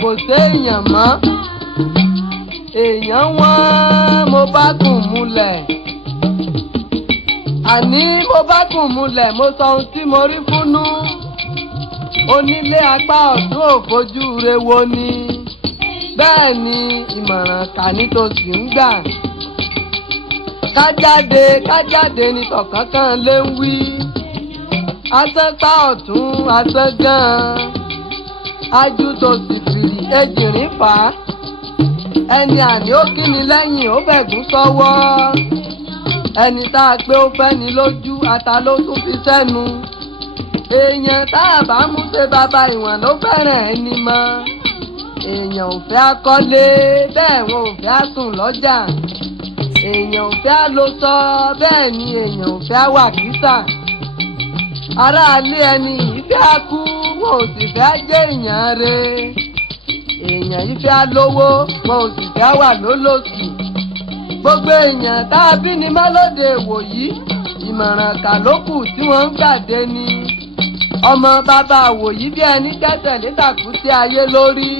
kò séèyàn mọ́ èèyàn wọ́n mo bá kùn múlẹ̀ àní mo bá kùn múlẹ̀ mo sọ ohun tí mo rí fúnnú onílé apá ọ̀tún òfojú re wo ni bẹ́ẹ̀ ni ìmọ̀ràn kà nítòsí ń gbà kájáde ní tọ̀kánkán lé ń wí asẹ́pá ọ̀tún asẹ́ gan-an ajú tó sì fìrì ejìrín fà á ẹni àní ó kí ni lẹ́yìn ó bẹ̀gún sọ́wọ́ ẹni tá a pé ó fẹ́ ni lójú ata ló tún fi sẹ́nu èèyàn tá a bá mú ṣe bàbá ìwọ̀n ló fẹ́ràn ẹni mọ́ èèyàn ò fẹ́ akọ́lé bẹ́ẹ̀ wọn ò fẹ́ sùn lọ́jà èèyàn ò fẹ́ lóṣọ bẹ́ẹ̀ ni èèyàn ò fẹ́ wà kísà aráalé ẹni yìí fẹ́ kú wọn ò sì fẹ́ jẹ́ èèyàn re èèyàn yìí fẹ́ lówó wọn ò sì fẹ́ wà lólòsì gbogbo èèyàn tá a bí ni mọ́lódé ìwòyí ìmọ̀ràn kàlókù tí wọ́n ń gbàdé ni ọmọ bàbá àwòyí bí ẹni tẹ́tẹ̀ létàkú sí ayé lórí